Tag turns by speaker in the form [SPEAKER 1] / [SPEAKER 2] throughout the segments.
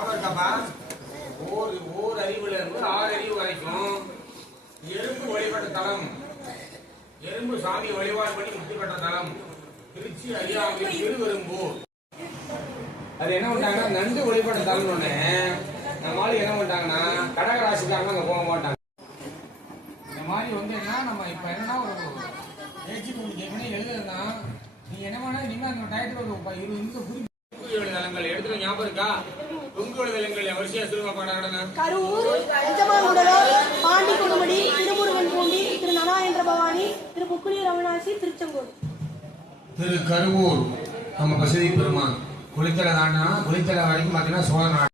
[SPEAKER 1] ஞாபகம் இருக்காப்பா ஓர் ஓர் அறிவுல இருந்து ஆறு அறிவு வரைக்கும் எறும்பு வழிபட்ட தலம். எறும்பு சாமி வழிபாடு பண்ணி முக்தி பெற்ற தலம். திருச்சி அரியாவில் திருவெரும்பூர் அது என்ன பண்ணிட்டாங்கன்னா நண்டு வழிபட்ட தலம் ஒண்ணு. நம்ம என்ன பண்ணிட்டாங்கன்னா கடகராசிக்காரங்க அங்க போக மாட்டாங்க. இந்த மாதிரி வந்து என்ன நம்ம இப்ப என்னன்னா ஒரு ஏஜி உங்களுக்கு எழுதுனா நீ என்ன பண்ணா நீங்க அந்த டயத்துல ஒரு இருபது நிமிஷம் புரிஞ்சு தலங்கள் எடுத்துல ஞாபகம் இருக்கா?
[SPEAKER 2] கரூர் பாண்டி கொடுமுடி திருமுருகன் பூண்டி திரு நனாயன்ற பவானி திரு புக்குளி ரமணாசி திருச்செங்கோடு.
[SPEAKER 1] திரு கருவூர் நம்ம பசுதி பெருமான். குளித்தலை தாண்டினா குளித்தலை வரைக்கும் பார்த்தீங்கன்னா சோழ நாடு.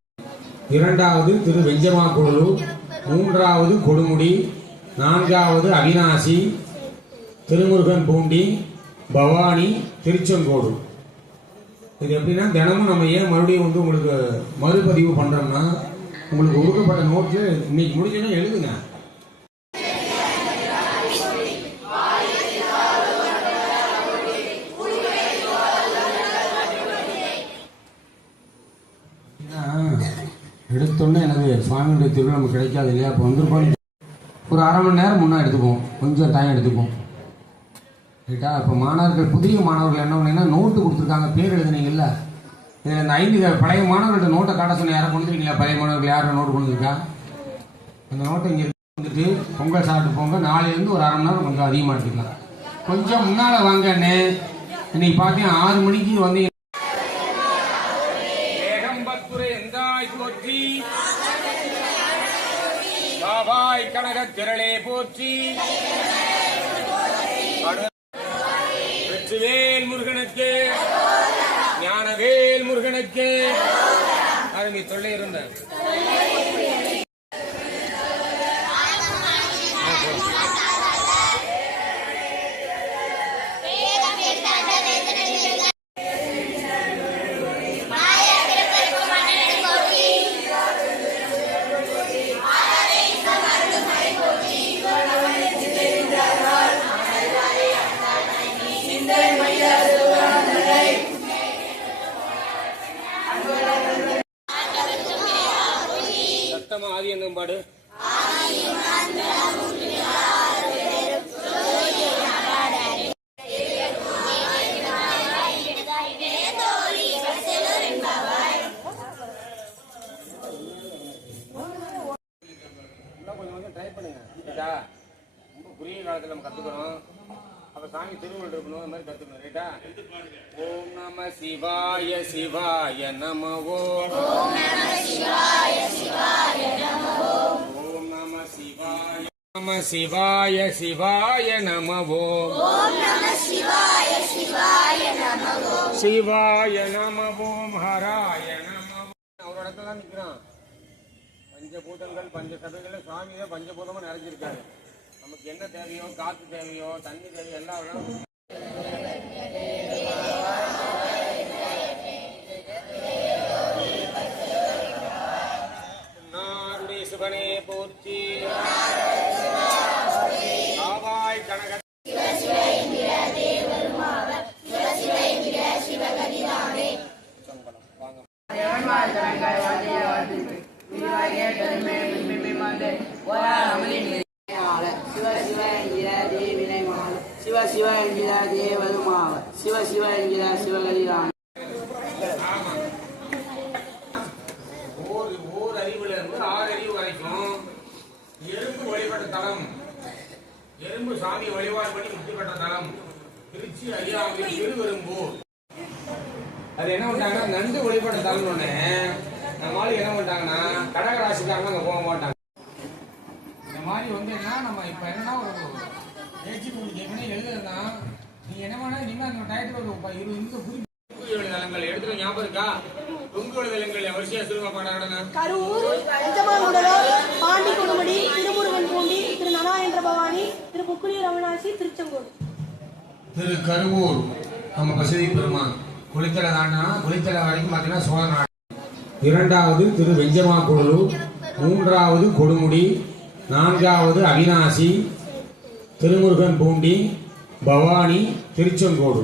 [SPEAKER 1] இரண்டாவது திரு வெஞ்சமாக்குழலூர் மூன்றாவது கொடுமுடி நான்காவது அவினாசி திருமுருகன் பூண்டி பவானி திருச்செங்கோடு. இது எப்படின்னா தினமும் நம்ம ஏன் மறுபடியும் வந்து உங்களுக்கு மறுபதிவு பண்றோம்னா உங்களுக்கு கொடுக்கப்பட்ட நோட்டு இன்னைக்கு முடிஞ்சோன்னா எழுதுங்க. எடுத்தோன்னே எனக்கு சுவாமியுடைய திருவிழா நமக்கு கிடைக்காது இல்லையா? அப்போ வந்திருக்கோம் ஒரு அரை மணி நேரம் முன்னே எடுத்துப்போம். கொஞ்சம் டைம் எடுத்துப்போம். ரைட்டா இப்போ மாணவர்கள் புதிய மாணவர்கள் என்ன பண்ணீங்கன்னா நோட்டு கொடுத்துருக்காங்க பேர் எழுதுனீங்கல்ல? இதில் இந்த ஐந்து பழைய மாணவர்கள்ட்ட நோட்டை காட்ட சொன்ன யாரை கொடுத்துருக்கீங்களா பழைய மாணவர்கள் யாரும் நோட்டு கொடுத்துருக்கா? அந்த நோட்டை இங்கே வந்துட்டு பொங்கல் சாப்பிட்டு போங்க நாளையிலேருந்து ஒரு அரை மணி நேரம் கொஞ்சம் அதிகமாக எடுத்துக்கலாம். கொஞ்சம் முன்னால் வாங்கண்ணே இன்னைக்கு பார்த்தீங்கன்னா ஆறு மணிக்கு வந்தீங்க போற்றி? பாபாய் கனக திரளே போற்றி தொல்லை இருந்தேன் நம்ம அப்போ சாமி திருவள்ளுவர் இருக்கணும் அந்த மாதிரி கற்றுக்கணும் ரைட்டா ஓம் நம சிவாய சிவாய நம ஓம் ஓம் நம சிவாய நம சிவாய சிவாய நம ஓம் சிவாய நம ஓம் ஹராய நம ஓம். அவர் இடத்துல நிற்கிறான் பஞ்சபூதங்கள் பஞ்ச சபைகள் சுவாமி தான் பஞ்சபூதமா நிறைஞ்சிருக்காரு. நமக்கு என்ன தேவையோ காற்று தேவையோ தண்ணி தேவையோ எல்லாம்
[SPEAKER 3] சிவ என்கிற சிவ சிவ என்கிற சிவகதிதான்.
[SPEAKER 1] ஓர் ஓர் அறிவுல இருந்து ஆறு அறிவு வரைக்கும் எறும்பு வழிபட்ட தலம். எறும்பு சாமி வழிபாடு பண்ணி முக்தி பெற்ற தலம். திருச்சி அரியாவில் திருவெரும்பூர். அது என்ன பண்ணிட்டாங்கன்னா நண்டு வழிபட்ட தலம் ஒண்ணு. நம்ம ஆளு என்ன பண்ணிட்டாங்கன்னா கடகராசிக்காரங்க அங்க போக மாட்டாங்க. இந்த மாதிரி வந்து என்ன நம்ம இப்ப என்னன்னா ஒரு ஏஜி உங்களுக்கு ஏற்கனவே நீங்க என்ன பண்ணா நீங்க அந்த டயத்துல தலங்கள் எடுத்துல ஞாபகம் இருக்கா? தொங்கு தலங்கள் வரிசையா சிறுமா பாடாடனா
[SPEAKER 2] கரூர் பஞ்சமானுடலூர் பாண்டி கொடுமுடி திருமுருகன் பூண்டி திரு நனாயன்ற பவானி திரு புக்குளி ரமணாசி திருச்செங்கோடு.
[SPEAKER 1] திரு கருவூர் நம்ம பசுதி பெருமான். குளித்தலை தாண்டினா குளித்தலை வரைக்கும் பார்த்தீங்கன்னா சோழ நாடு. இரண்டாவது திரு வெஞ்சமாக்குழலூர் மூன்றாவது கொடுமுடி நான்காவது அவினாசி திருமுருகன் பூண்டி பவானி திருச்செங்கோடு.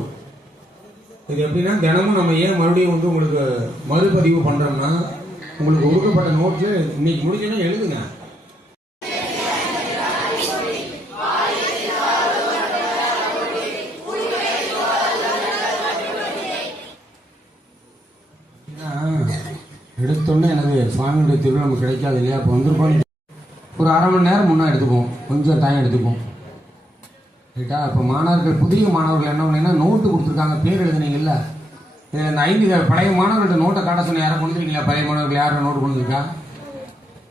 [SPEAKER 1] இது எப்படின்னா தினமும் நம்ம ஏன் மறுபடியும் வந்து உங்களுக்கு மறுபதிவு பண்றோம்னா உங்களுக்கு ஒடுக்கப்பட்ட நோட்டு இன்னைக்கு முடிஞ்சோன்னா எழுதுங்க. எடுத்தோன்னே எனக்கு சுவாமியுடைய திருவிழா நமக்கு கிடைக்காது இல்லையா? அப்போ வந்திருக்கோம் ஒரு அரை மணி நேரம் முன்னே எடுத்துப்போம் கொஞ்சம் டைம் எடுத்துப்போம் ரைட்டா இப்போ மாணவர்கள் புதிய மாணவர்கள் என்ன பண்ணீங்கன்னா நோட்டு கொடுத்துருக்காங்க. பேர் எழுதுனீங்கல்ல. இதில் இந்த ஐந்து பழைய மாணவர்கள்ட்ட நோட்டை காட்ட சொன்ன யாரை கொண்டு இருக்கீங்களா பழைய மாணவர்கள் யாரும் நோட்டு கொண்டு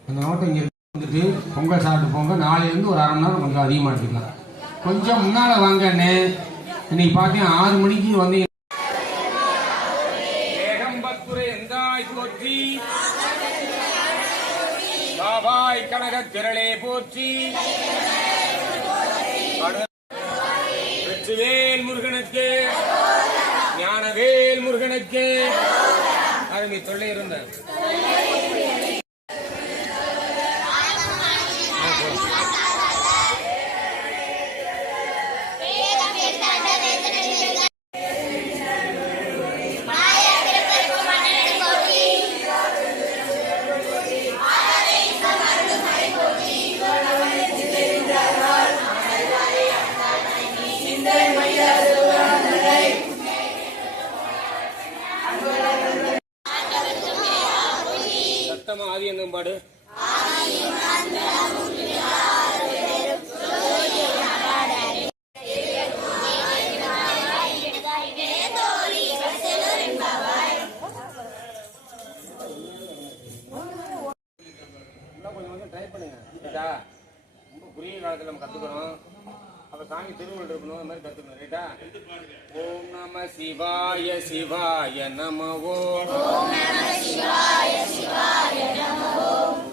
[SPEAKER 1] அந்த நோட்டை இங்கே வந்துட்டு பொங்கல் சாப்பிட்டு போங்க. நாளையிலேருந்து ஒரு அரை மணி நேரம் கொஞ்சம் அதிகமாக எடுத்துக்கலாம். கொஞ்சம் முன்னால் வாங்கண்ணே இன்னைக்கு பார்த்தீங்கன்னா ஆறு மணிக்கு வந்து போற்றி? கனக திரளே போற்றி? வெற்றிவேல் முருகனுக்கு. ஞானவேல் முருகனுக்கு. அருமை தொல்லை இருந்த சத்தமா ஆதி என்னும் பாடு. கொஞ்சம் கொஞ்சம் ட்ரை பண்ணுங்க. ரைட்டா ரொம்ப குறுகிய காலத்தில் நம்ம கற்றுக்கிறோம் சாமி திருவள்ளுவர் இருக்கணும் அந்த மாதிரி கற்றுக்கணும் ரைட்டா ஓம் நம சிவாய சிவாய நம ஓம்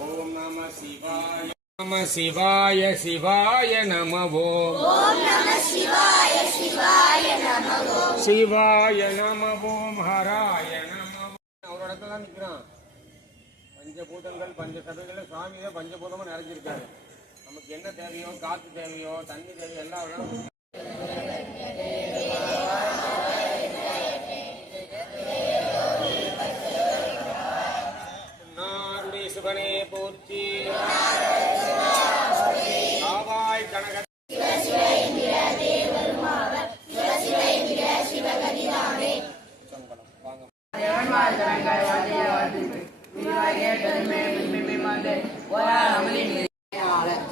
[SPEAKER 1] ஓம் நம சிவாய நம சிவாய சிவாய நம ஓம் சிவாய நம ஓம் ஹராய நம அவர் இடத்துல தான் நிற்கிறான் பஞ்சபூதங்கள் பஞ்ச சபைகள் சுவாமி தான் பஞ்சபூதமா நிறைஞ்சிருக்காரு. நமக்கு என்ன தேவையோ காத்து தேவையோ தண்ணி தேவையோ எல்லாம் அவர்தான் நாருடைய சிவனே போற்றி. காவாய் கனக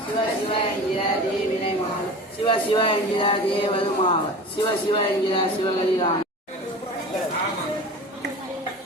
[SPEAKER 3] சிவ சிவ என்கிற தேவினை மாலை. சிவ சிவ என்கிற தேவதுமாக சிவ சிவ என்கிற சிவகதிதான்